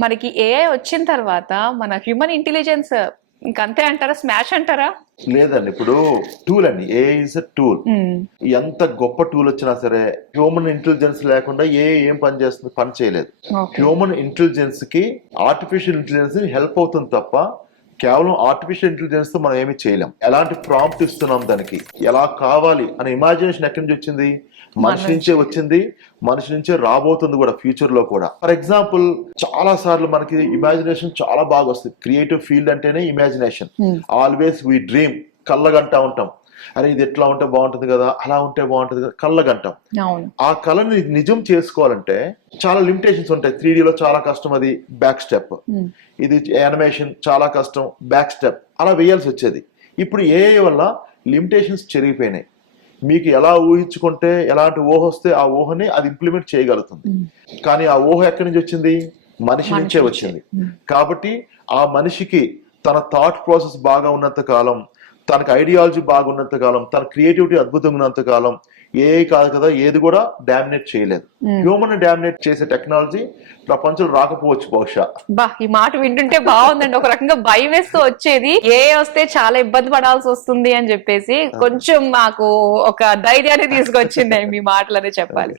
మనకి ఏఐ వచ్చిన తర్వాత మన హ్యూమన్ ఇంటెలిజెన్స్ ఇంకంతే అంటారా, స్మాష్ అంటారా? లేదండి, ఇప్పుడు టూల్ అండి, ఏఐ ఇస్ ఎ టూల్. ఎంత గొప్ప టూల్ వచ్చినా సరే హ్యూమన్ ఇంటెలిజెన్స్ లేకుండా ఏం పని చేస్తుంది? పని చేయలేదు. హ్యూమన్ ఇంటెలిజెన్స్ కి ఆర్టిఫిషియల్ ఇంటెలిజెన్స్ హెల్ప్ అవుతుంది తప్ప కేవలం ఆర్టిఫిషియల్ ఇంటెలిజెన్స్ తో మనం ఏమి చేయలేం. ఎలాంటి ప్రాంప్ట్ ఇస్తున్నాం, దానికి ఎలా కావాలి అనే ఇమాజినేషన్ ఎక్కడి నుంచి వచ్చింది? మనిషి నుంచే వచ్చింది, మనిషి నుంచే రాబోతుంది కూడా ఫ్యూచర్ లో కూడా. ఫర్ ఎగ్జాంపుల్, చాలా సార్లు మనకి ఇమాజినేషన్ చాలా బాగా వస్తుంది. క్రియేటివ్ ఫీల్డ్ అంటేనే ఇమాజినేషన్. ఆల్వేస్ వీ డ్రీమ్, కళ్ళగంటా ఉంటాం. అరే ఇది ఎట్లా ఉంటే బాగుంటుంది కదా, అలా ఉంటే బాగుంటుంది కదా, కళ్ళగంటాం. ఆ కళని నిజం చేసుకోవాలంటే చాలా లిమిటేషన్స్ ఉంటాయి. 3D లో చాలా కష్టం, అది బ్యాక్ స్టెప్. ఇది యానిమేషన్ చాలా కష్టం, బ్యాక్ స్టెప్ అలా వేయాల్సి వచ్చేది. ఇప్పుడు ఏఐ వల్ల లిమిటేషన్స్ చెరిగిపోయినాయి. మీకు ఎలా ఊహించుకుంటే, ఎలాంటి ఊహ వస్తే ఆ ఊహని అది ఇంప్లిమెంట్ చేయగలుగుతుంది. కానీ ఆ ఊహ ఎక్కడి నుంచి వచ్చింది? మనిషి నుంచే వచ్చింది. కాబట్టి ఆ మనిషికి తన థాట్ ప్రాసెస్ బాగా ఉన్నంత కాలం, తనకు ఐడియాలజీ బాగున్నంత కాలం, తన క్రియేటివిటీ అద్భుతంగా ఉన్నంత కాలం ఏఐ కాదు కదా ఏది కూడా డామినేట్ చేయలేదు. హ్యూమన్ డామినేట్ చేసే టెక్నాలజీ ప్రపంచంలో రాకపోవచ్చు బహుశా. ఈ మాట వింటుంటే బాగుందండి. ఒక రకంగా భయం వేస్తూ వచ్చేది, ఏ వస్తే చాలా ఇబ్బంది పడాల్సి వస్తుంది అని చెప్పేసి కొంచెం మాకు ఒక ధైర్యాన్ని తీసుకొచ్చింది మీ మాటలనే చెప్పాలి.